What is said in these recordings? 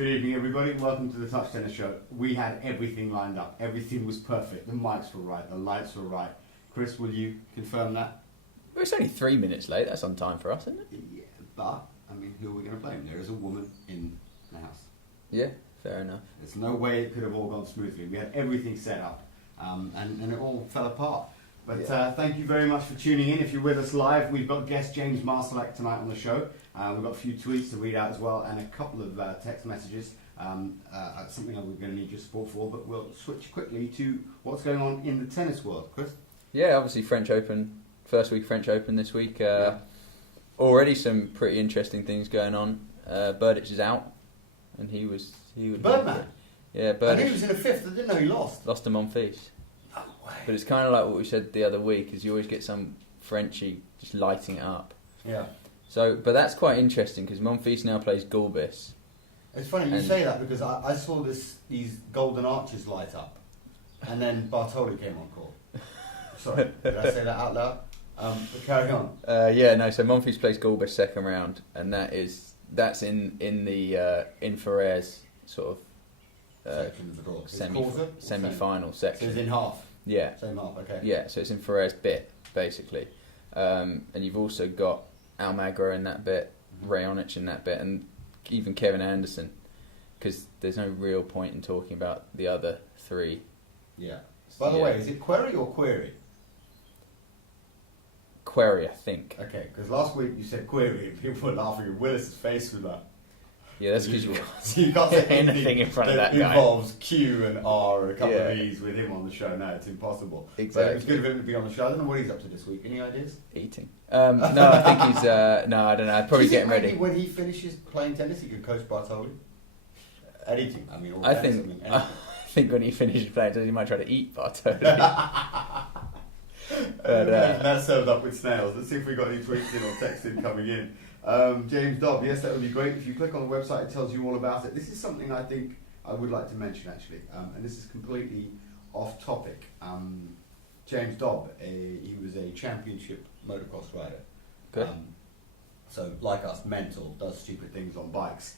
Good evening, everybody. Welcome to the Touch Tennis Show. We had everything lined up. Everything was perfect. The mics were right. The lights were right. Chris, will you confirm that? Well, it's only 3 minutes late. That's on time for us, isn't it? Yeah, but, I mean, who are we going to blame? There is a woman in the house. Yeah, fair enough. There's no way it could have all gone smoothly. We had everything set up, and it all fell apart. But thank you very much for tuning in. If you're with us live, we've got guest James Marsalek tonight on the show. We've got a few tweets to read out as well, and a couple of text messages. Something that we're going to need your support for, but we'll switch quickly to what's going on in the tennis world. Chris? Yeah, obviously French Open, first week French Open this week. Already some pretty interesting things going on. Berdych is out, and he was Birdman? Yeah, Berdych. And he was in a fifth. I didn't know he lost. Lost to Monfils. No way. But it's kind of like what we said the other week, is you always get some Frenchie just lighting it up. Yeah. So, but that's quite interesting because Monfils now plays Gulbis. It's funny you say that because I saw these golden arches light up, and then Bartoli came on court. Sorry, did I say that out loud? But carry on. So Monfils plays Gulbis second round, and that's in the Ferrer's sort of Section of the court. semi-final section. So it's in half. Yeah. Same half. Okay. Yeah, so it's in Ferrer's bit basically, and you've also got Almagro in that bit, Raonic in that bit, and even Kevin Anderson, because there's no real point in talking about the other three. Yeah. By the way, is it Query or Query? Query, I think. Okay, because last week you said Query and people were laughing at Willis's face with that. Yeah, that's because you can't say anything in front of that guy. Involves Q and R and a couple of E's with him on the show. No, it's impossible. Exactly. But it was good of him to be on the show. I don't know what he's up to this week. Any ideas? Eating. No, I think he's... no, I don't know. Probably getting ready. When he finishes playing tennis, he could coach Bartoli? At eating, I mean. I think when he finishes playing tennis, he might try to eat Bartoli. That's served up with snails. Let's see if we got any tweets in or text in coming in. James Dobb, yes, that would be great. If you click on the website, it tells you all about it. This is something I think I would like to mention, actually, and this is completely off topic. James Dobb, he was a championship motocross rider. Okay. So, like us, mental, does stupid things on bikes.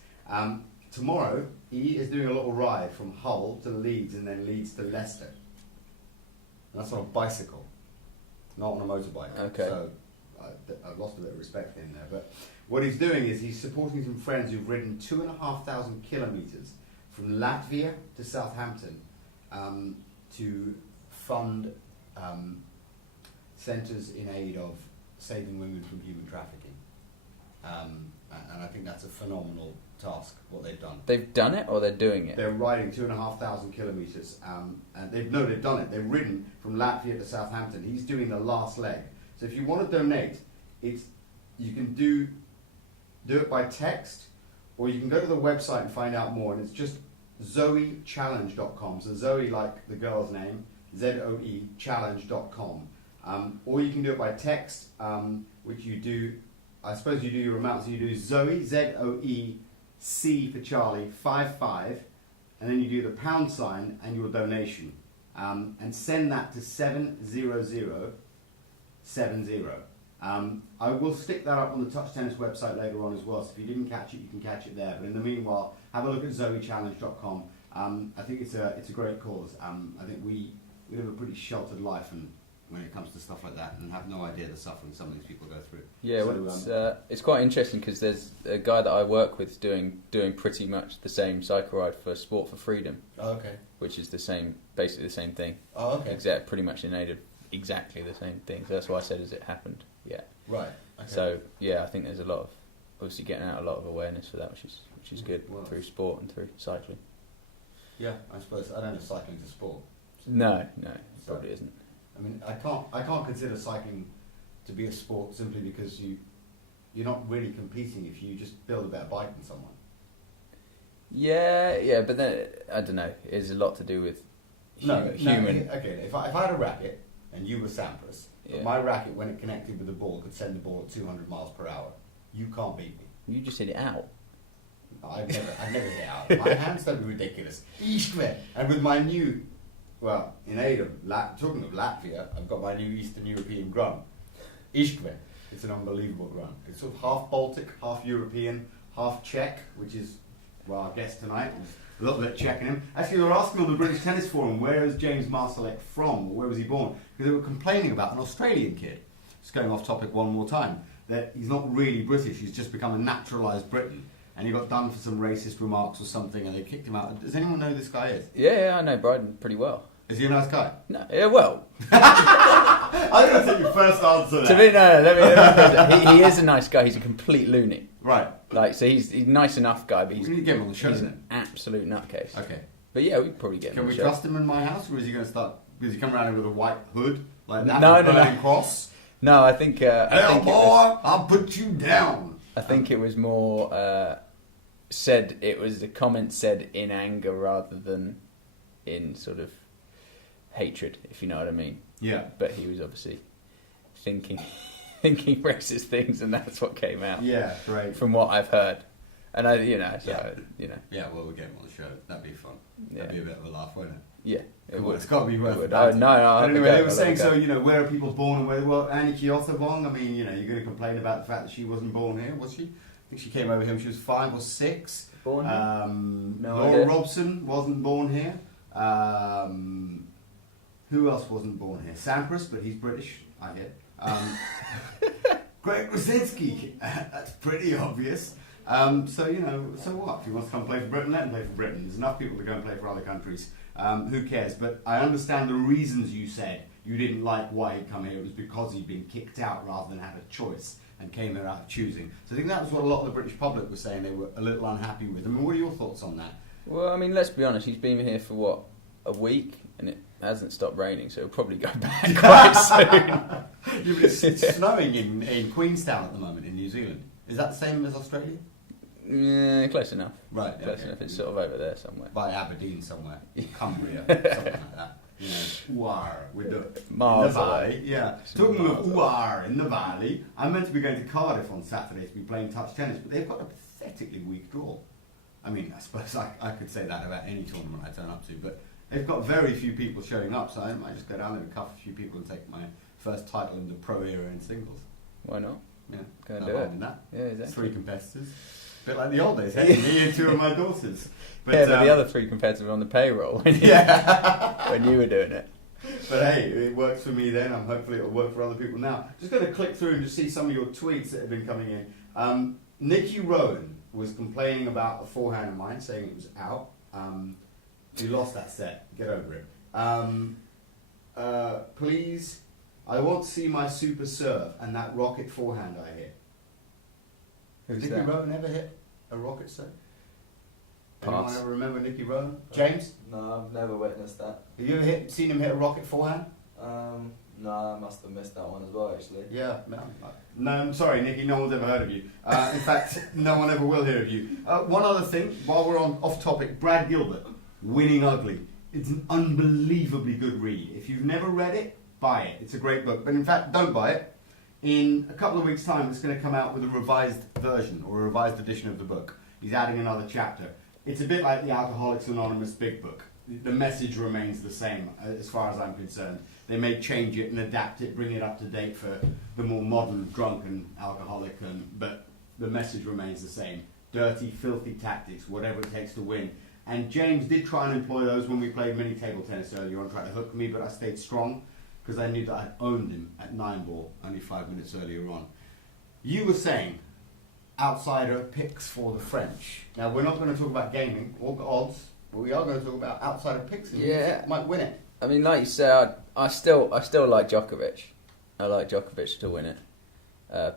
Tomorrow, he is doing a little ride from Hull to Leeds and then Leeds to Leicester. And that's on a bicycle, not on a motorbike. Okay. So, I've lost a bit of respect in there. But what he's doing is he's supporting some friends who've ridden 2,500 kilometres from Latvia to Southampton to fund centres in aid of saving women from human trafficking. And I think that's a phenomenal task, what they've done. They've done it or they're doing it? They're riding 2,500 kilometres, and they've done it. They've ridden from Latvia to Southampton. He's doing the last leg. So if you want to donate, you can do it by text, or you can go to the website and find out more. And it's just zoechallenge.com. So Zoe, like the girl's name, ZOE challenge.com. Or you can do it by text, which you do. I suppose you do your amount. So you do Zoe, ZOE, C for Charlie, 55, and then you do the # and your donation, and send that to 70070. I will stick that up on the Touch Tennis website later on as well, so if you didn't catch it, you can catch it there. But in the meanwhile, have a look at zoechallenge.com. I think it's a great cause. I think we live a pretty sheltered life and when it comes to stuff like that, and have no idea the suffering some of these people go through. Yeah, well, it's quite interesting because there's a guy that I work with doing pretty much the same cycle ride for Sport for Freedom. Oh, okay. Which is basically the same thing. Oh, okay. Pretty much in aid of exactly the same thing. So that's why I said as it happened. Yeah. Right. Okay. So yeah, I think there's obviously getting out a lot of awareness for that, which is good through sport and through cycling. Yeah, I suppose I don't know if cycling's a sport. No, it probably isn't. I mean, I can't consider cycling to be a sport simply because you're not really competing if you just build a better bike than someone. Yeah, but then I don't know. It's a lot to do with human. Okay, if I had a racket and you were Sampras, but my racket, when it connected with the ball, could send the ball at 200 miles per hour. You can't beat me. You just hit it out. I've never hit it out. My hands don't be ridiculous. And with my new. Well, in aid of talking of Latvia, I've got my new Eastern European drum. Ishkve. It's an unbelievable drum. It's sort of half Baltic, half European, half Czech, which is well, our guest tonight. A little bit checking him. Actually, they were asking on the British Tennis Forum, where is James Marsalek from, or where was he born? Because they were complaining about an Australian kid. Just going off topic one more time, that he's not really British, he's just become a naturalised Briton. And he got done for some racist remarks or something, and they kicked him out. Does anyone know who this guy is? Yeah, I know Bryden pretty well. Is he a nice guy? No, yeah, well. I'm going to take your first answer there. To me, no, let me he is a nice guy. He's a complete loony. Right. Like, so he's a nice enough guy, but We need to get him on the show, he's isn't an absolute nutcase. Okay. But yeah, we could probably get him Can on we the show. trust him in my house, or is he going to start? Does he come around here with a white hood like that? No, with a no. burning cross. No, I think. Hell, boy, I'll put you down. I think it was more said. It was a comment said in anger rather than in sort of hatred, if you know what I mean. Yeah. But he was obviously thinking racist things, and that's what came out. Yeah, great. From what I've heard, and Yeah, well, we'll get him on the show. That'd be fun. Yeah. That'd be a bit of a laugh, wouldn't it? Yeah, Cool. It's got to be worth it. No, But anyway, they were saying, so. so, where are people born and where? Well, Annie Kiyotavong, I mean, you're going to complain about the fact that she wasn't born here, was she? I think she came over here when she was 5 or 6. Born here? No Laura idea. Robson wasn't born here. Who else wasn't born here? Sampras, but he's British, I get. Greg Rusinski, that's pretty obvious. So what? If he wants to come play for Britain, let him play for Britain. There's enough people to go and play for other countries. Who cares? But I understand the reasons you said you didn't like why he'd come here. It was because he'd been kicked out rather than had a choice and came here out of choosing. So I think that was what a lot of the British public was saying they were a little unhappy with. I mean, what are your thoughts on that? Well, I mean, let's be honest. He's been here for what, a week, and it hasn't stopped raining, so he'll probably go back quite soon. It's snowing in Queenstown at the moment in New Zealand. Is that the same as Australia? Yeah, close enough. Right. Close enough. It's sort of over there somewhere. By Aberdeen somewhere, Cumbria, something like that. Uar with the Marsalek. valley. Yeah. Talking of Uar in the valley, I'm meant to be going to Cardiff on Saturday to be playing touch tennis, but they've got a pathetically weak draw. I mean, I suppose I could say that about any tournament I turn up to, but they've got very few people showing up, so I might just go down there and cuff a few people and take my first title in the pro era in singles. Why not? Yeah. Go and No do harm it. in that. Yeah, exactly. 3 competitors. A bit like the old days, hey? Me and 2 of my daughters. But the other 3 competitors were on the payroll when you were doing it. But hey, it works for me then. Hopefully it'll work for other people now. Just going to click through and just see some of your tweets that have been coming in. Nikki Rowan was complaining about a forehand of mine, saying it was out. You lost that set. Get over it. Please, I want to see my super serve and that rocket forehand I hit. Has Who's Nikki that? Rowan ever hit a rocket serve? Pass. Anyone ever remember Nikki Rowan? James? No, I've never witnessed that. Have you ever seen him hit a rocket forehand? No, I must have missed that one as well, actually. Yeah. No, I'm sorry, Nikki, no one's ever heard of you. In fact, no one ever will hear of you. One other thing, while we're on off topic, Brad Gilbert, Winning Ugly. It's an unbelievably good read. If you've never read it, buy it. It's a great book. But in fact, don't buy it. In a couple of weeks' time, it's going to come out with a revised version or a revised edition of the book. He's adding another chapter. It's a bit like the Alcoholics Anonymous Big Book. The message remains the same as far as I'm concerned. They may change it and adapt it, bring it up to date for the more modern drunken alcoholic, but the message remains the same. Dirty, filthy tactics, whatever it takes to win. And James did try and employ those when we played mini table tennis earlier on, tried to hook me, but I stayed strong because I knew that I'd owned him at 9-ball only 5 minutes earlier on. You were saying outsider picks for the French. Now, we're not going to talk about gaming or odds, but we are going to talk about outsider picks and who you think might win it. I mean, like you said, I still like Djokovic. I like Djokovic to win it,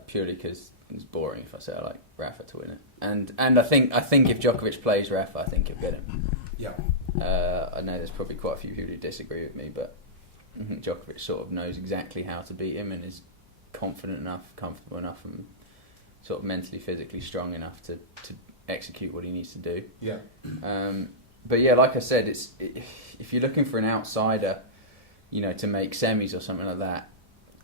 purely because it's boring if I say I like Rafa to win it. And I think if Djokovic plays Rafa, I think he'll get him. Yeah. I know there's probably quite a few people who disagree with me, but I think Djokovic sort of knows exactly how to beat him and is confident enough, comfortable enough, and sort of mentally, physically strong enough to execute what he needs to do. Yeah. But yeah, like I said, if you're looking for an outsider, to make semis or something like that,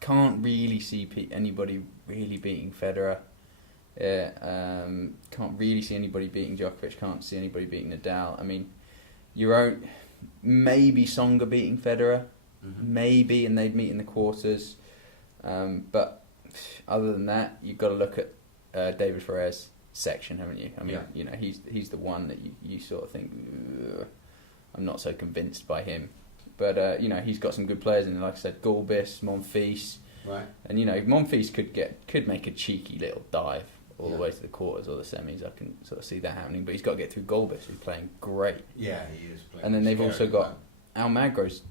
can't really see anybody really beating Federer. Can't really see anybody beating Djokovic. Can't see anybody beating Nadal. I mean, maybe Tsonga beating Federer, maybe, and they'd meet in the quarters. But other than that, you've got to look at David Ferrez. section, haven't you? I mean, you know, he's the one that you sort of think, "Ugh, I'm not so convinced by him." But you know, he's got some good players in there, like I said, Gulbis, Monfils, Right. and you know, Monfils could make a cheeky little dive all the way to the quarters or the semis. I can sort of see that happening, but he's got to get through Gulbis, who's playing great. Yeah, he is playing. And then they've scary, also got man. Almagro's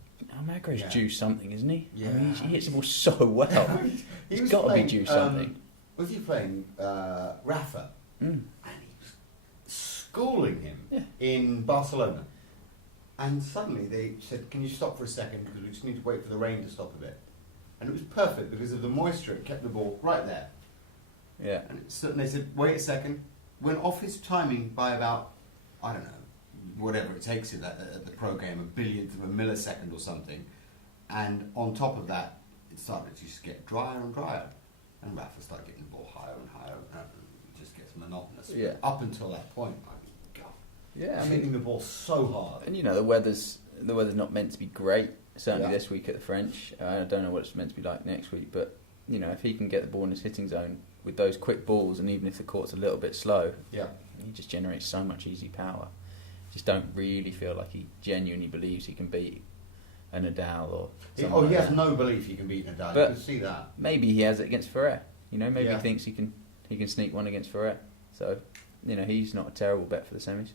Yeah. due something, isn't he? Yeah. I mean, he hits the ball so well. He He's was got to be playing, due something. Was he playing Rafa? Mm. And he was schooling him Yeah. in Barcelona. And suddenly they said, "Can you stop for a second? Because we just need to wait for the rain to stop a bit." And it was perfect because of the moisture. It kept the ball right there. Yeah. And they said, "Wait a second." Went off his timing by about, I don't know, whatever it takes it at the pro game, a billionth of a millisecond or something. And on top of that, it started to just get drier and drier. And Rafa started getting the ball higher and higher, and it just gets monotonous. Yeah. But up until that point, I mean, God, Yeah, I hitting mean, the ball so hard. and you know, the weather's not meant to be great. Certainly Yeah. this week at the French. I don't know what it's meant to be like next week, but you know, if he can get the ball in his hitting zone with those quick balls, and even if the court's a little bit slow, Yeah. he just generates so much easy power. Just don't really feel like he genuinely believes he can beat a Nadal or someone He like has that. no belief he can beat Nadal. But- You can see that. Maybe he has it against Ferrer. You know, maybe Yeah. he thinks he can sneak one against Ferrer. So, you know, he's not a terrible bet for the semis.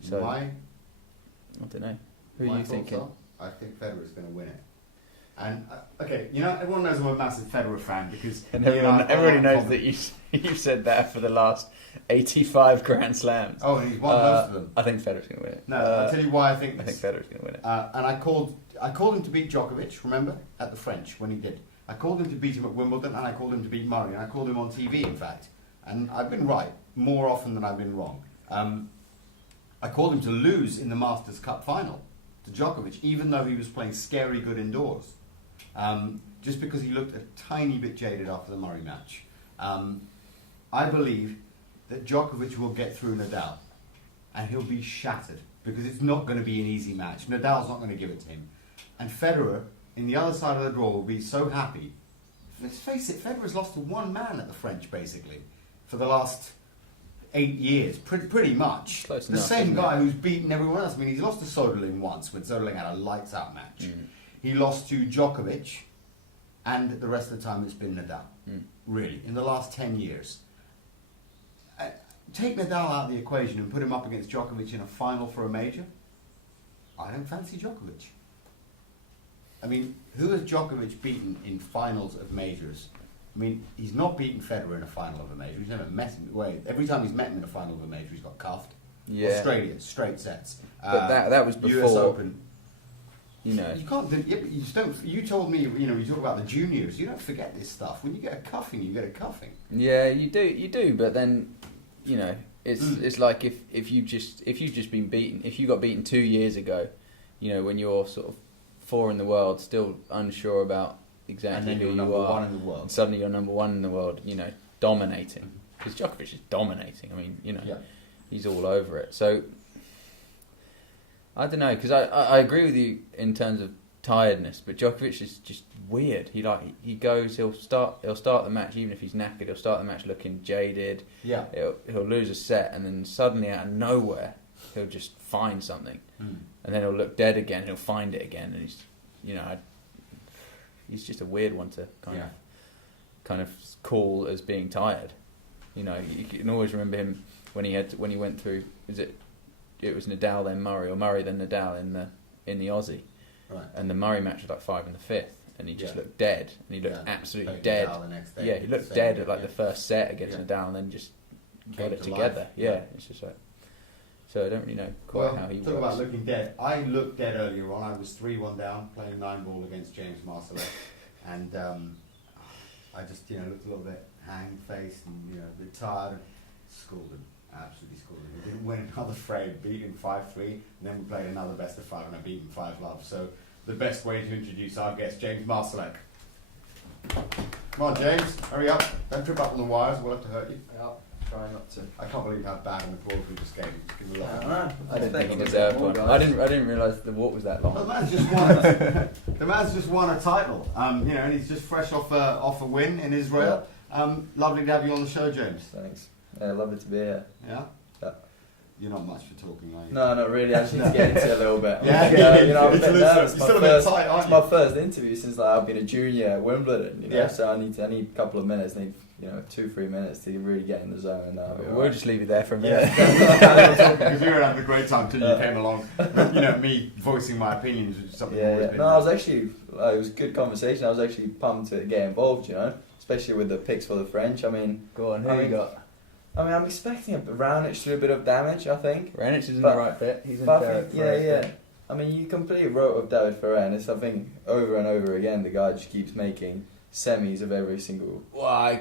So my I don't know. Who are my you thoughts thinking? are, I think Federer's going to win it. And okay, you know, everyone knows I'm a massive Federer fan because And he and I have got a lot everybody in knows common. that you've said that for the last 85 Grand Slams. Oh, and he's won most of them. I think Federer's going to win it. No, I'll tell you why I think I this. think Federer's going to win it. And I called him to beat Djokovic, remember? At the French, when he did. I called him to beat him at Wimbledon, and I called him to beat Murray, and I called him on TV, in fact. And I've been right, more often than I've been wrong. I called him to lose in the Masters Cup final to Djokovic, even though he was playing scary good indoors. Just because he looked a tiny bit jaded after the Murray match. I believe that Djokovic will get through Nadal, and he'll be shattered, because it's not going to be an easy match. Nadal's not going to give it to him. And Federer, in the other side of the draw, will be so happy. Let's face it, Federer's lost to one man at the French, basically, for the last 8 years, pretty much. Close The enough, same isn't guy who's beaten everyone else. I mean, he's lost to Soderling once, when Soderling had a lights-out match. He lost to Djokovic, and the rest of the time it's been Nadal, really, in the last 10 years. Take Nadal out of the equation and put him up against Djokovic in a final for a major. I don't fancy Djokovic. I mean, who has Djokovic beaten in finals of majors? I mean, he's not beaten Federer in a final of a major. He's never met him. Well, every time he's met him in a final of a major, he's got cuffed. Yeah. Australia, straight sets. But that was before. US Open. You know. You can't do. Yeah, but you just don't. You told me, you know, you talk about the juniors. You don't forget this stuff. When you get a cuffing, you get a cuffing. Yeah, you do. But then, you know, it's like if you just been beaten, if you got beaten 2 years ago, you know, when you're sort of 4 in the world, still unsure about exactly And then who you're you number are, 1 in the world. and suddenly you're number 1 in the world. You know, dominating, because Djokovic is dominating. I mean, you know, Yeah. he's all over it. So I don't know, because I agree with you in terms of tiredness, but Djokovic is just weird. He goes, he'll start the match even if he's knackered. He'll start the match looking jaded. Yeah. He'll lose a set, and then suddenly out of nowhere he'll just find something, and then he'll look dead again. He'll find it again, and he's, you know, he's just a weird one to kind of call as being tired. You know, you can always remember him when he went through. It was Nadal then Murray, or Murray then Nadal in the Aussie, Right. and the Murray match was like 5 in the 5th, and he just Yeah. looked dead, and he looked Yeah. absolutely Played dead. Nadal the next day. Yeah, he looked Same dead day, at like yeah. the first set against Yeah. Nadal, and then just Came got it to together. life. Yeah, Yeah. it's just like, so I don't really know quite how he talk works. about looking dead. I looked dead earlier on. I was 3-1 down, playing 9-ball against James Marsalek, and I just, you know, looked a little bit hang-faced and, you know, a bit tired. Schooled him, absolutely schooled him. We didn't win another frame, beat him 5-3, and then we played another best of 5, and I beat him 5-love. So the best way to introduce our guest, James Marsalek. Come on, James, hurry up! Don't trip up on the wires. We'll have to hurt you. Yeah, try not to. I can't believe how bad an applause we just gave you. Just give him a lot. I didn't think he deserved one. I didn't realise the walk was that Well, the long. man's just won a title, you know, and he's just fresh off a win in Israel. Lovely to have you on the show, James. Thanks. Yeah, lovely to be here. Yeah? Yeah. You're not much for talking, are you? No, not really. I just need to get into it a little bit. Yeah, you know, I'm a bit nervous. You're still a bit tight, aren't It's you? my first interview since like I've been a junior at Wimbledon. You know, Yeah. so I need a couple of minutes. I need 2-3 minutes to really get in the zone. And We'll just leave you there for a minute. Because we were having a great time till you came along. Me voicing my opinions, which is something I've always been. No, I was actually. It was a good conversation. I was actually pumped to get involved. You know, especially with the picks for the French. I mean, Go on, who you got? I mean, I'm expecting Raonic to do a bit of damage. I think. Raonic is in the right bit. He's in But third. yeah. I mean, you completely wrote of David Ferrer, and it's something over and over again. The guy just keeps making semis of every single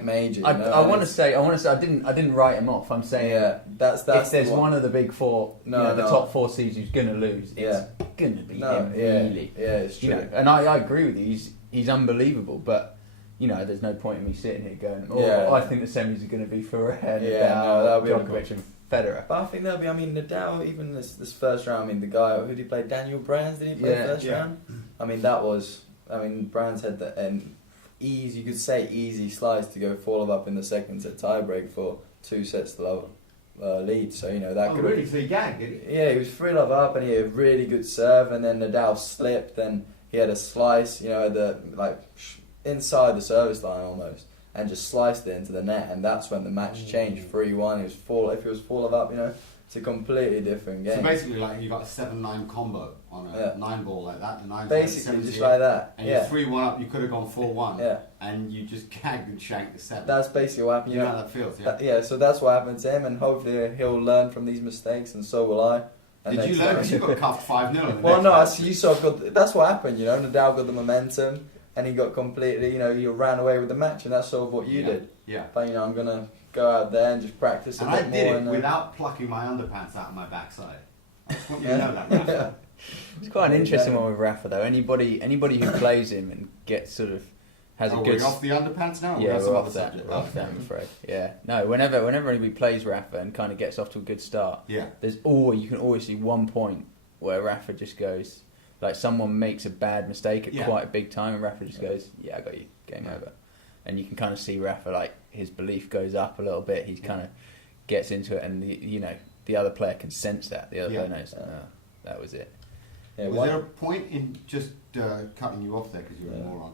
major. I want to say I didn't write him off. I'm saying that's if there's one of the big four, the top four seeds who's going to lose, it's going to be him. Really, it's true. And I agree with you. He's unbelievable, but. There's no point in me sitting here going, I think the semis are going to be Ferrer, Nadal, Djokovic and Federer. But I think that'll be, Nadal, even this first round, the guy, who did he play, Daniel Brands, did he play first round? Brands had an easy slice to go 4-up in the second set tiebreak for 2 sets to lead, so that could really? So he gagged, did he? Yeah, he was 3-love up and he had a really good serve, and then Nadal slipped and he had a slice, inside the service line almost, and just sliced it into the net, and that's when the match changed. 3-1. If it was 4-love up, it's a completely different game. So basically, like you got a 7-9 combo on a 9-ball like that. The 9 basically just like that. And you're 3-1 up. You could have gone 4-1. Yeah. And you just gagged and shanked the 7. That's basically what happened. You know how that feels, yeah. So that's what happened to him, and hopefully he'll learn from these mistakes, and so will I. And did you learn? Because you got cuffed 5-0. Well, no, you saw. That's what happened. Nadal got the momentum. And he got completely, he ran away with the match, and that's sort of what you did. Yeah. But, I'm going to go out there and just practice a bit more. And I did it without plucking my underpants out of my backside. I just want you to know that, Rafa. It's quite an interesting one with Rafa, though. Anybody who plays him and gets has a good... We're off the underpants now? Yeah, we're off that, I'm afraid. Yeah. No, whenever anybody plays Rafa and kind of gets off to a good start, you can always see one point where Rafa just goes... Like someone makes a bad mistake at quite a big time, and Rafa just goes, "Yeah, I got you, game over." And you can kind of see Rafa, his belief goes up a little bit. He kind of gets into it, and the other player can sense that. The other player knows, that was it. Yeah, was there a point in just cutting you off there because you're a moron?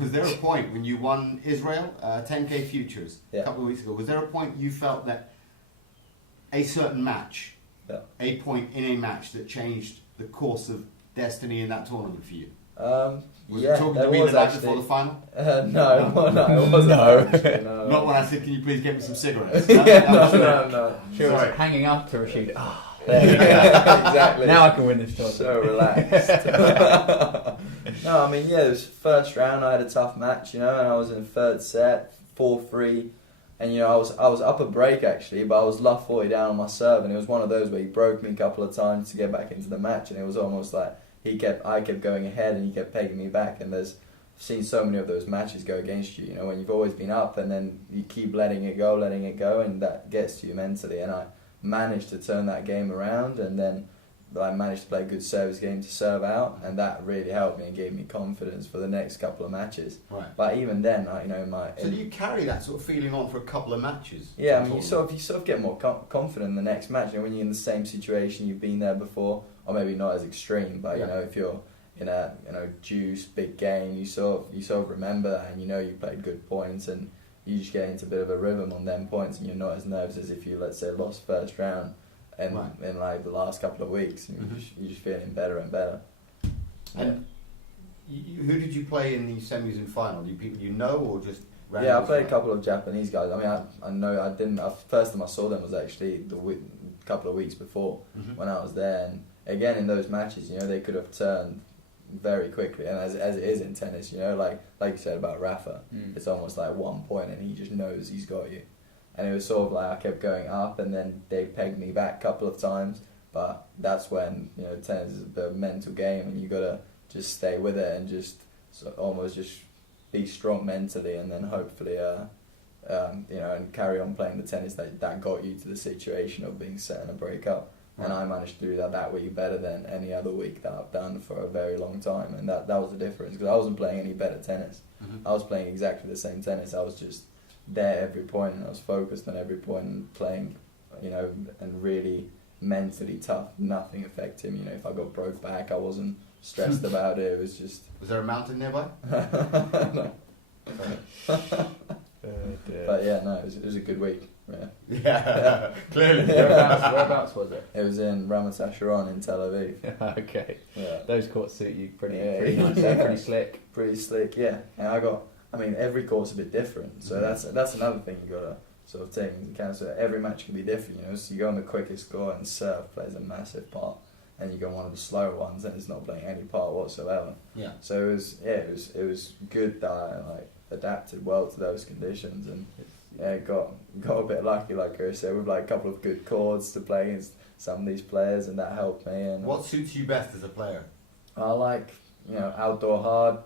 Was there a point when you won Israel 10K futures a couple of weeks ago? Was there a point you felt that a certain match, a point in a match that changed the course of destiny in that tournament for you? Was it talking to me the night before the final? No, it wasn't. No. Not when I said, "Can you please get me some cigarettes?" No. She was hanging up to Rashid. There you go. Exactly. Now I can win this tournament. So relaxed. No, it was first round. I had a tough match, and I was in the third set, 4-3. And I was up a break actually, but I was love 40 down on my serve, and it was one of those where he broke me a couple of times to get back into the match, and it was almost like I kept going ahead and he kept pegging me back. And I've seen so many of those matches go against you, when you've always been up and then you keep letting it go, and that gets to you mentally. And I managed to turn that game around, and then I managed to play a good service game to serve out, and that really helped me and gave me confidence for the next couple of matches. Right. But even then, So do you carry that sort of feeling on for a couple of matches? Yeah, you sort of get more confident in the next match. When you're in the same situation, you've been there before, or maybe not as extreme, but if you're in a juice big game, you sort of remember that, and you played good points, and you just get into a bit of a rhythm on them points, and you're not as nervous as if you, let's say, lost first round. In the last couple of weeks, you're just feeling better and better. And who did you play in the semis and final? People you know, or just? Yeah, I played a couple of Japanese guys. I know I didn't. First time I saw them was actually the couple of weeks before when I was there, and again in those matches, they could have turned very quickly, and as it is in tennis, like you said about Rafa, it's almost like 1 point, and he just knows he's got you. And it was sort of like I kept going up, and then they pegged me back a couple of times. But that's when tennis is a bit of a mental game, and you gotta just stay with it and just almost just be strong mentally, and then hopefully, and carry on playing the tennis that got you to the situation of being set in a breakup. And I managed to do that week better than any other week that I've done for a very long time, and that was the difference, because I wasn't playing any better tennis. I was playing exactly the same tennis. I was just there every point, and I was focused on every point and playing, you know, and really mentally tough. Nothing affected me. You know, if I got broke back, I wasn't stressed about it. It was just. Was there a mountain nearby? No. But yeah, no, it was a good week. Yeah. Yeah, clearly. Whereabouts was it? It was in Ramat Asharon in Tel Aviv. Okay. Yeah. Those courts suit you pretty Yeah. nice. They're pretty slick. Pretty slick, yeah. And every court's a bit different, so that's another thing you gotta sort of take into account. So every match can be different, you know. So you go on the quickest score, and serve plays a massive part, and you go on one of the slower ones, and it's not playing any part whatsoever. Yeah. So it was good that I adapted well to those conditions, and got a bit lucky, like Chris said, with like a couple of good chords to play against some of these players, and that helped me. And What suits you best as a player? I like, you know, outdoor hard,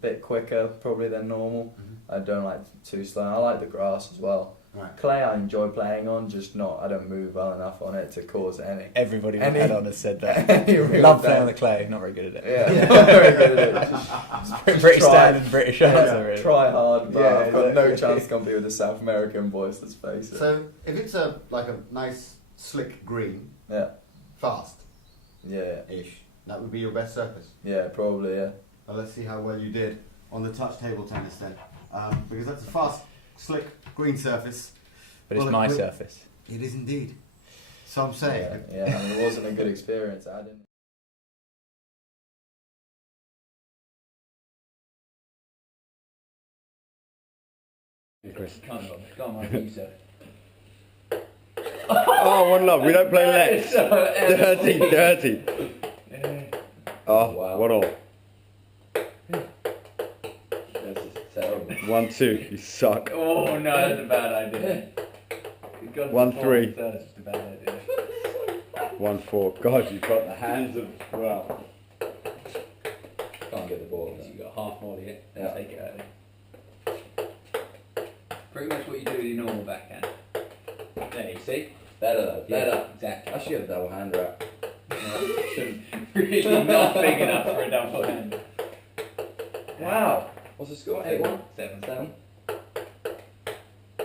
bit quicker probably than normal. Mm-hmm. I don't like too slow. I like the grass as well. Right. Clay I enjoy playing on, just not. I don't move well enough on it to cause any. Everybody we've Any- had on has said that. any real Love playing on the damage. clay, not very good at it. Yeah, not very good at it. Just British try. standard British answer, really. Try hard, but Yeah, I've got no exactly. chance to compete with the South American boys. Let's face it. So if it's a nice slick green, Yeah, fast-ish, yeah, that would be your best surface. yeah, probably, yeah. Well, let's see how well you did on the touch table tennis then, because that's a fast, slick green surface. But it's Well, my it- surface. It is indeed. So I'm saying. Yeah, I mean, it wasn't a good experience. I didn't. Chris. Come on, you sir. Oh, one love. We don't play less. Dirty. Oh, Wow. 1-1. This is terrible. 1-2. You suck. Oh no, that's a bad idea. 1-3. That's just a bad idea. 1-4. God, you've got the hands of well. Can't get the ball. You got half volley it and Yeah. take it out. Pretty much what you do with your normal backhand. There, you see? Better though. Better, exactly. I should get a double hand wrap. Really not big enough for a double hand. Wow. What's the score? 8-1? 7-7.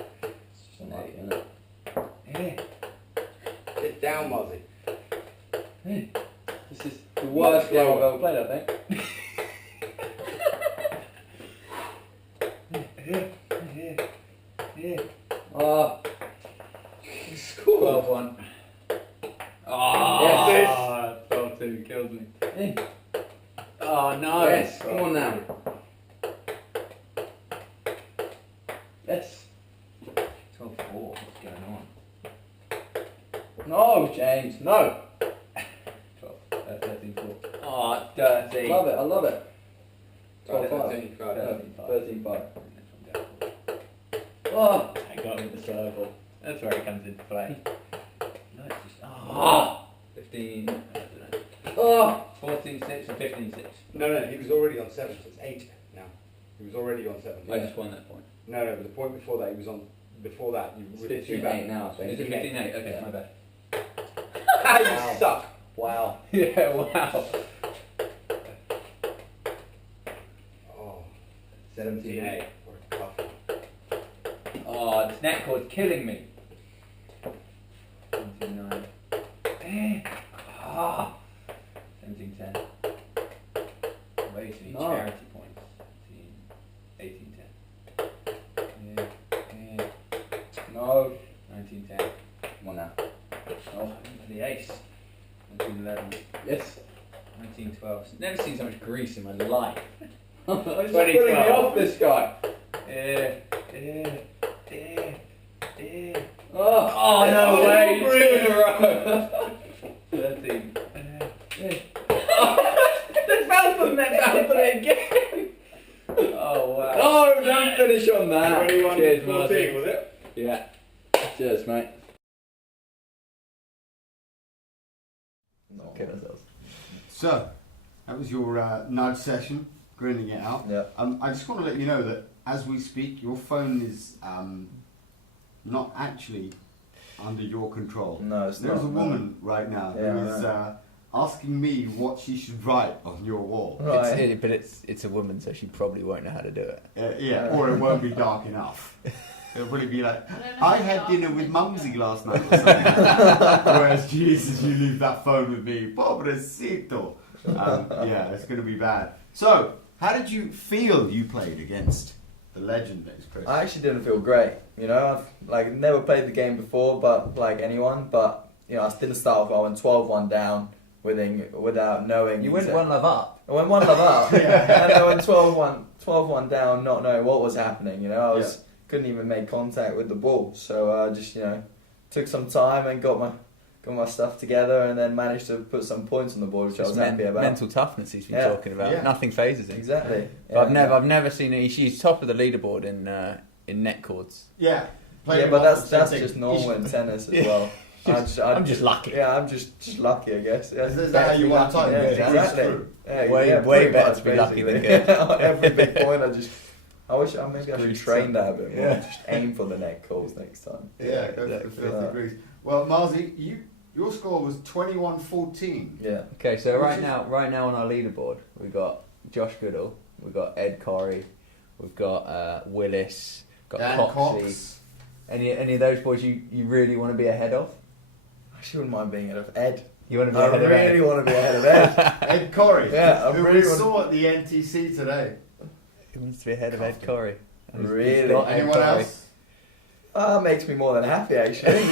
It's just unlucky, isn't it? Yeah. Sit down, Mozzie. This is the worst game I've ever played, I think. Oh. Score 12-1. Oh, Yes. 12-2 kills me. Oh no. Yes, come on now. Yes. 12-4. What's going on? No, James. No. 13-4. Oh, dirty. Love it, I love it. 13-5. 13-5. Oh, I got with the circle. That's where it comes into play. No, it's just. Oh! 15. I don't know. Oh! 14-6 and 15-6. No, he was already on 7, so it's 8 now. He was already on 7. I just won that point. No, but the point before that, he was on. Before that, you were 15-8 now, I Is think. it 15-8? Okay, Yeah. my bad. Wow. Suck! Wow. Yeah, wow. Oh, 17-8. What a tough one. Oh, this net cord's killing me. 17-9. Ah! 17-10. Way too many No. charity points. 18-10. Yeah. No. 19-10. Come on now. Oh, the ace. 19-11. Yes. 19-12. Never seen so much grease in my life. He's putting me off, this guy. Yeah. Oh, no way! 2 in a row! 13. They bounced them, they bounced it again! Oh, wow. Oh, don't finish on that. 21 Cheers, 14, Martin. was it? Yeah. Cheers, mate. Kid ourselves. So, that was your nudge session, grinning it out. Yeah. I just want to let you know that as we speak, your phone is not actually under your control. No, it's There's not. a woman right now Yeah, who I is asking me what she should write on your wall. Right. But it's a woman, so she probably won't know how to do it. Yeah, or it won't be dark enough. They'll probably be like, I don't know I if had it's dinner after with this. Mumsy last night or something. Whereas, Jesus, you leave that phone with me. Pobrecito. Yeah, it's going to be bad. So, how did you feel you played against the legend that is Chris? I actually didn't feel great. You know, I've never played the game before, but like anyone. But you know, I didn't start off. I went 12-1 down without knowing. You went 1 love up. I went 1 love up, Yeah. and I went 12-1 down, not knowing what was happening. You know, I couldn't even make contact with the ball. So I just took some time and got my stuff together, and then managed to put some points on the board, which I was happy about. Mental toughness he's been Yeah. talking about. Yeah. Nothing phases him. Exactly. But Yeah. I've never seen it. He's top of the leaderboard in net chords. Yeah. Yeah, but that's just normal in tennis as well. I'm just lucky. Yeah, I'm just lucky, I guess. Yeah, Is that how you want to lucky, type yeah, it? exactly. True. Yeah, Way pretty better much, to be lucky than basically. good. Every big point, I wish maybe I should Screwed train some. that a bit more. Yeah. Just aim for the net calls next time. Yeah, go for the 50 degrees. Well, Marzi, your score was 21-14. Yeah. Okay, so Which right is- now on our leaderboard, we've got Josh Goodall, we've got Ed Corey, we've got Willis, got Dan Coxey. Cox. Any of those boys you really want to be ahead of? I actually wouldn't mind being ahead of Ed. You want to be I ahead of really Ed? want to be ahead of Ed. Ed Corey. Yeah, I who really we want- saw at the NTC today. Who wants to be ahead of Ed Corey? And he's Really? got Ed Anyone Corey. else? Makes me more than happy, actually.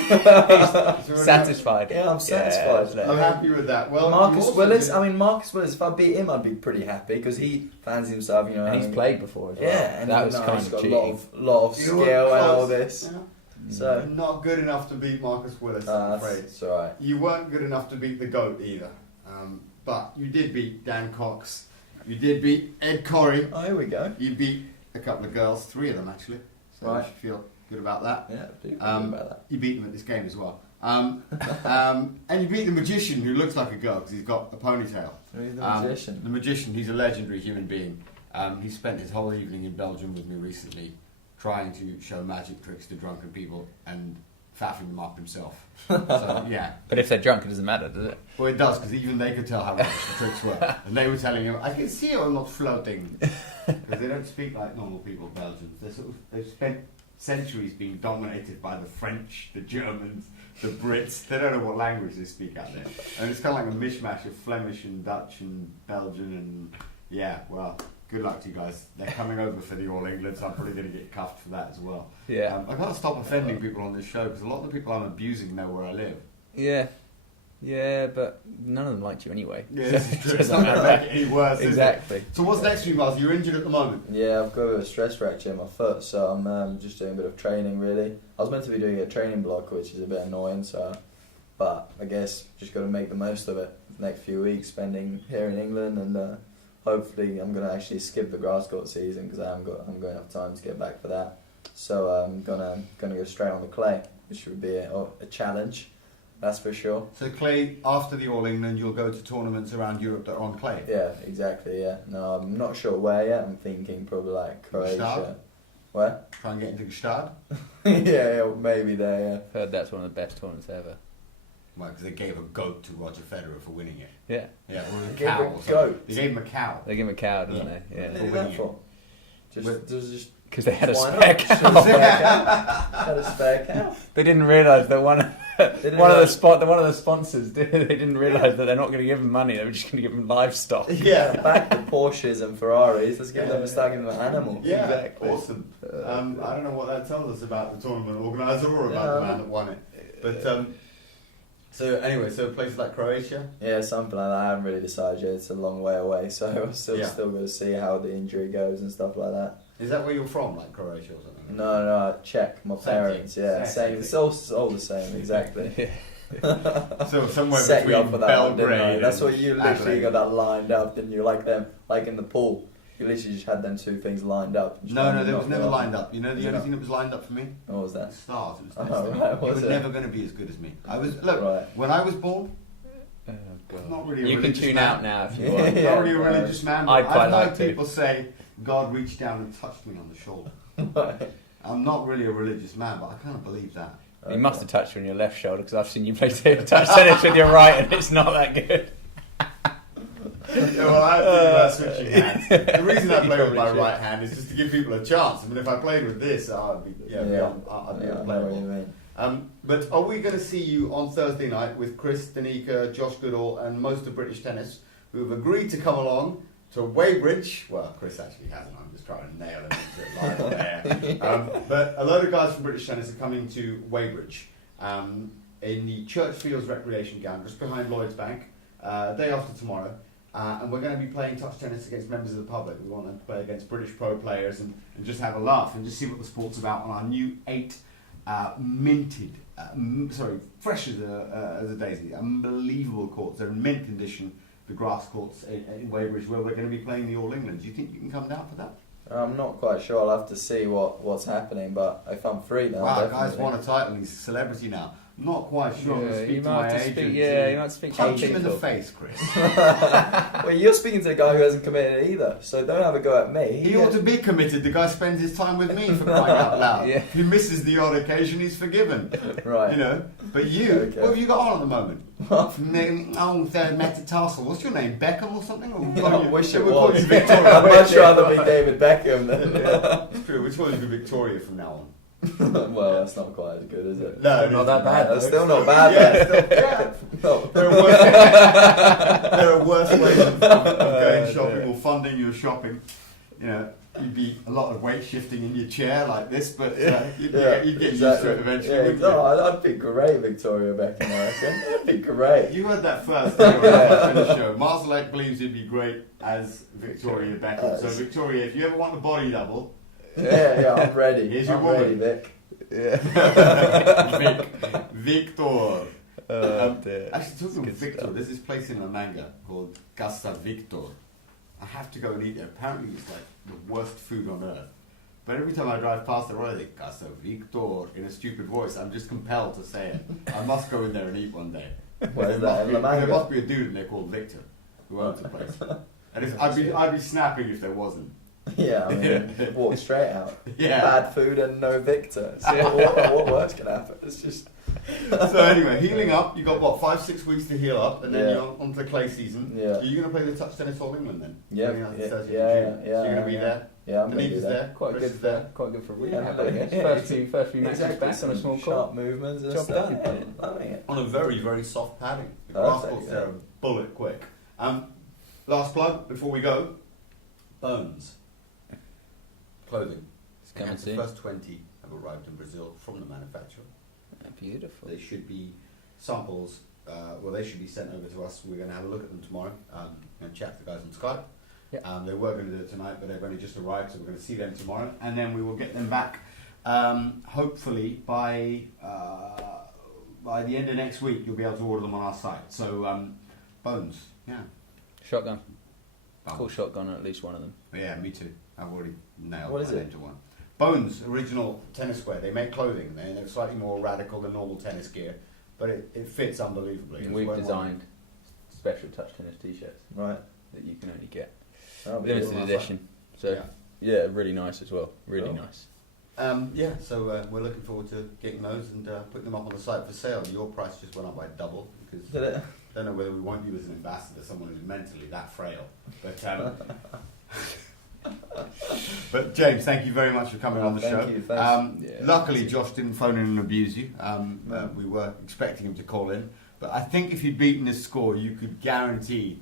Satisfied. Yeah, I'm satisfied. Yeah, I'm happy with that. Well, you Marcus also Willis. did- I mean, Marcus Willis. If I beat him, I'd be pretty happy because he fancies himself. You know, And he's having- played before as well. Yeah, and that was kind he's of got cheating. a lot of You were skill and all close. this. Yeah. So Not good enough to beat Marcus Willis, I'm afraid. that's alright. You weren't good enough to beat the GOAT either. But you did beat Dan Cox. You did beat Ed Corey. Oh, here we go. You beat a couple of girls, 3 of them actually. So you Right. should feel good about that. Yeah, do feel Um, good about that. You beat them at this game as well. And you beat the magician who looks like a girl because he's got a ponytail. Who's the The magician? magician, he's a legendary human being. He spent his whole evening in Belgium with me recently trying to show magic tricks to drunken people and faffing them up himself. So, yeah. But if they're drunk, it doesn't matter, does it? Well, it does, because even they could tell how rubbish the tricks were. And they were telling him, I can see you're not floating. Because they don't speak like normal people, Belgians. They've spent centuries being dominated by the French, the Germans, the Brits. They don't know what language they speak out there. And it's kind of like a mishmash of Flemish and Dutch and Belgian and, yeah, well, good luck to you guys. They're coming over for the All England, so I'm probably going to get cuffed for that as well. Yeah. I've got to stop offending people on this show, because a lot of the people I'm abusing know where I live. Yeah. Yeah, but none of them liked you anyway. Yeah, this is true. It's not going to make it any worse, is it? Exactly. So what's next for you, Mars? You're injured at the moment. Yeah, I've got a bit of a stress fracture in my foot, so I'm just doing a bit of training really. I was meant to be doing a training block, which is a bit annoying, but I guess just got to make the most of it. The next few weeks spending here in England, and hopefully I'm going to actually skip the grass court season because I haven't got enough time to get back for that. So I'm gonna go straight on the clay, which would be a challenge. That's for sure. So clay, after the All England, you'll go to tournaments around Europe that are on clay. Yeah, exactly. Yeah. No, I'm not sure where yet. I'm thinking probably like Croatia. Gstaad? Where? Try and get into Gstaad. yeah, maybe there. Heard that's one of the best tournaments ever. Well, because they gave a goat to Roger Federer for winning it. Yeah. Yeah, or a They gave cow. a or something. goat? They gave him a cow. They give him a cow, don't Yeah. they? What Yeah. did they For do winning that for? Just Because they had a why spare not? cow. Had a spare cow. They didn't realise that one of the sponsors they didn't realise that they're not going to give them money. They were just going to give them livestock. Yeah, back to Porsches and Ferraris. Let's give them start giving them animals. Yeah, Exactly. awesome. I don't know what that tells us about the tournament organizer or about the man that won it. But so anyway, so places like Croatia. Yeah, something like that. I haven't really decided yet. It's a long way away, so I'm still Yeah. got to see how the injury goes and stuff like that. Is that where you're from, like Croatia or something? No, Czech. My Same parents. thing. Yeah, Same same. thing. It's all the same. Exactly. So somewhere Set you up between for that one, didn't I? Belgrade. That's and what you literally Adelaide. got that lined up, didn't you? Like them, like in the pool. You literally just had them two things lined up. and just No, went there was knock never it off. lined up. You know, the Was it only not? thing that was lined up for me? What was The that? stars. It was Oh, Destiny. right, You was were it? never going to be as good as me. I was look Right. when I was born. Oh, God. Not really a You can religious tune man. out now if you Yeah. want. Not really a religious man. But I'd quite I've heard like to. people say God reached down and touched me on the shoulder. I'm not really a religious man, but I kind of believe that. You must have touched you on your left shoulder because I've seen you play touch tennis with your right and it's not that good. Yeah, well, I think about switching hands. The reason I play with my right hand is just to give people a chance. I mean, if I played with this, I'd be I know unplayable. what you mean. But are we going to see you on Thursday night with Chris, Danica, Josh Goodall, and most of British Tennis, who have agreed to come along to Weybridge? Well, Chris actually hasn't. I'm just trying to nail him into it live on air. But a load of guys from British Tennis are coming to Weybridge in the Churchfields Recreation Ground, just behind Lloyds Bank, day after tomorrow. And we're going to be playing touch tennis against members of the public. We want them to play against British pro players and just have a laugh and just see what the sport's about on our new 8 minted, fresh as a daisy, unbelievable courts. They're in mint condition, the grass courts in Weybridge, where we're going to be playing the All England. Do you think you can come down for that? I'm not quite sure. I'll have to see what's happening, but if I'm free now, Wow, definitely. guy's won a title, he's a celebrity now. I'm not quite sure. I'm going to you speak to might my have to agent. speak. Yeah, you might have to speak to Punch your him in the people. face, Chris. Well, you're speaking to a guy who hasn't committed either, so don't have a go at me. He ought to be committed. The guy spends his time with me, for crying out loud. Yeah. If he misses the odd occasion, he's forgiven. Right. You know. But you, Okay. what have you got on at the moment? Metatarsal. What's your name? Beckham or something? Or I wish it we'll call was. you Victoria. I'd much rather be David Beckham than. It's true. Which one is Victoria from now on? Well, that's not quite as good, is it? No, Not that bad. That's still not bad. Yeah, then. still, yeah. No. There are worse ways of going shopping or funding your shopping. You know, you'd be a lot of weight shifting in your chair like this, but you'd get used to it eventually. Yeah, wouldn't you? I'd be great, Victoria Beckham, I reckon. That'd be great. You heard that first on the show. Marsalek believes it'd be great as Victoria Beckham. So Victoria, if you ever want a body double, Yeah, I'm ready. Here's your I'm woman. ready, Vic. Victor. Dear. Actually, talking of Good Victor, stuff. there's this place in La Manga called Casa Victor. I have to go and eat there. Apparently, it's like the worst food on earth. But every time I drive past it, I think Casa Victor in a stupid voice. I'm just compelled to say it. I must go in there and eat one day. Where's There that, must in La be- There Manga? must be a dude in there called Victor who owns the place. And I'd be snapping if there wasn't. Yeah, I mean, walk straight out. Yeah. Bad food and no Victor. So what worse can happen? It's just. So anyway, healing up. You got what, 5-6 weeks to heal up, and then Yeah. you're on to the clay season. Yeah. Are you going to play the touch tennis All England then? Yeah, 29th, yeah, 30th of yeah, June. yeah, So you're going to be yeah. there. Yeah, I'm going to Denise do is that. there. Quite Chris good is there. quite good for Yeah, rehab, I guess. yeah, First few matches Exactly, back on a some small sharp court. movements and Job stuff. done. I'm loving it. On a very, very soft padding. The Oh, grass that's courts okay. there are bullet quick. Last plug before we go. Bones. Clothing. Come and The see. first 20 have arrived in Brazil from the manufacturer. Beautiful. They should be samples. They should be sent over to us. We're going to have a look at them tomorrow and chat to the guys on Skype. Yep. They were going to do it tonight, but they've only just arrived, so we're going to see them tomorrow, and then we will get them back. Hopefully by the end of next week, you'll be able to order them on our site. So Bones, yeah. Shotgun. Bones. Cool shotgun on at least one of them. Yeah, me too. I've already nailed What is my it? name to one. Bones, original tennis wear. They make clothing. They're slightly more radical than normal tennis gear, but it fits unbelievably. It's We've worth designed special touch tennis t-shirts Right. that you can only get. That'll be Limited cool. edition. So yeah, really nice as well. Really Cool. nice. So we're looking forward to getting those and putting them up on the site for sale. Your price just went up by double because Did it? I don't know whether we want you as an ambassador, someone who's mentally that frail. But James, thank you very much for coming on the show. Thank you, thanks. Yeah. Luckily, Josh didn't phone in and abuse you. We were expecting him to call in, but I think if you'd beaten his score, you could guarantee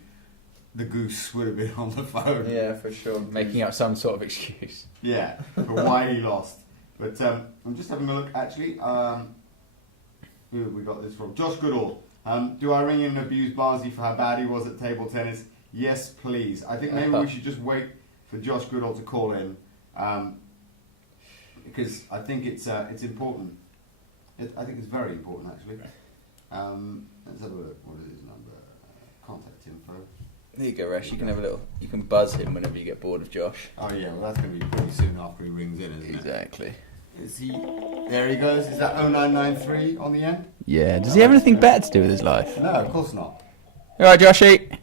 the goose would have been on the phone. Yeah, for sure. Making up some sort of excuse. Yeah, for why he lost. But I'm just having a look, actually. Who have we got this from? Josh Goodall. Do I ring in and abuse Barnsley for how bad he was at table tennis? Yes, please. I think maybe we should just wait for Josh Goodall to call in, because I think it's important. I think it's very important, actually. Let's have a look. What is his number? Contact info. There you go, Resh. You can have a little. You can buzz him whenever you get bored of Josh. Oh yeah, well that's going to be pretty soon after he rings in, isn't it? Exactly. Is he? There he goes. Is that 0993 on the end? Yeah. Does he have anything better to do with his life? No, of course not. All right, Joshy.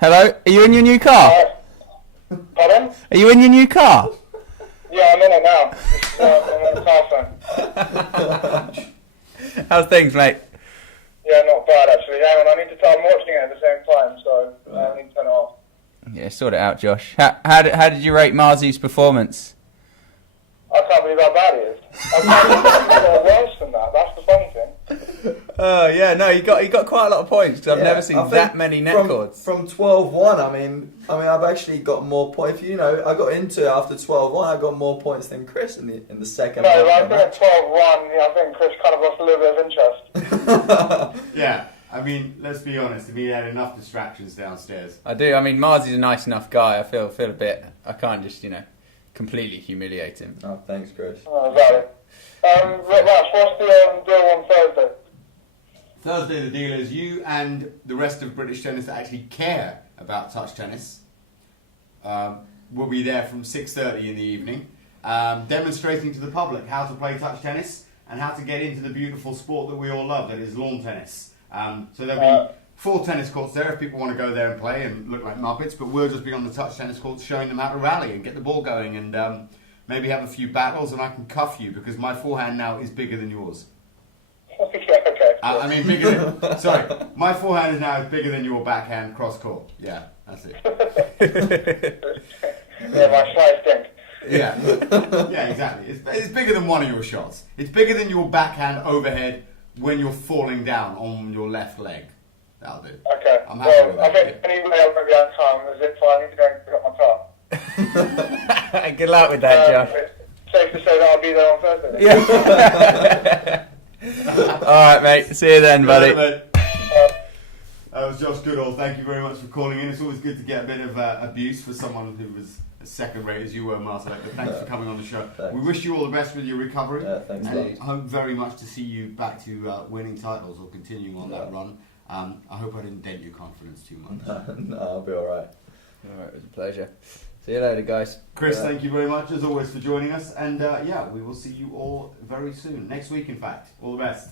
Hello. Are you in your new car? Pardon? Are you in your new car? Yeah, I'm in it now. I'm in the car phone. How's things, mate? Yeah, not bad actually. Hang on, I need to tell. I'm watching it at the same time, so I need to turn it off. Yeah, sort it out, Josh. How did you rate Marzi's performance? I can't believe how bad he is. I can't believe he's worse than that. That's the funny thing. Oh yeah, no, he got quite a lot of points because I've never I seen think that many net chords. From 12-1, I mean, I've actually got more points. You know, I got into it after 12-1. I got more points than Chris in the second. No, I think at 12-1, I think Chris kind of lost a little bit of interest. Yeah, I mean, let's be honest. I mean, he had enough distractions downstairs. I do. I mean, Marzi's a nice enough guy. I feel a bit. I can't just completely humiliate him. Oh, thanks, Chris. Oh, exactly. Rash, what's the deal on Thursday? Thursday, the deal is you and the rest of British tennis that actually care about touch tennis will be there from 6:30 in the evening, demonstrating to the public how to play touch tennis and how to get into the beautiful sport that we all love, that is lawn tennis. So there'll be 4 tennis courts there if people want to go there and play and look like muppets, but we'll just be on the touch tennis courts showing them how to rally and get the ball going and maybe have a few battles, and I can cuff you because my forehand now is bigger than yours. Okay. I mean, bigger than... Sorry, my forehand is now bigger than your backhand cross court. Yeah, that's it. Yeah, my slice stink. Yeah, yeah, exactly. It's bigger than one of your shots. It's bigger than your backhand overhead when you're falling down on your left leg. That'll do. Okay. I'm happy with I that, think anyway, I'm going to be on time. Is it fine? I need to go and pick up my car. Good luck with that, Josh. It's safe to say that I'll be there on Thursday. Yeah. All right, mate. See you then, buddy. That was Josh Goodall. Thank you very much for calling in. It's always good to get a bit of abuse for someone who was as second rate as you were, Marsalek. But thanks for coming on the show. Thanks. We wish you all the best with your recovery. Yeah, thanks, and mate. I hope very much to see you back to winning titles or continuing on that run. I hope I didn't dent your confidence too much. No, I'll be alright. Alright, it was a pleasure. See you later, guys. Chris, thank you very much as always for joining us. And yeah, we will see you all very soon. Next week, in fact. All the best.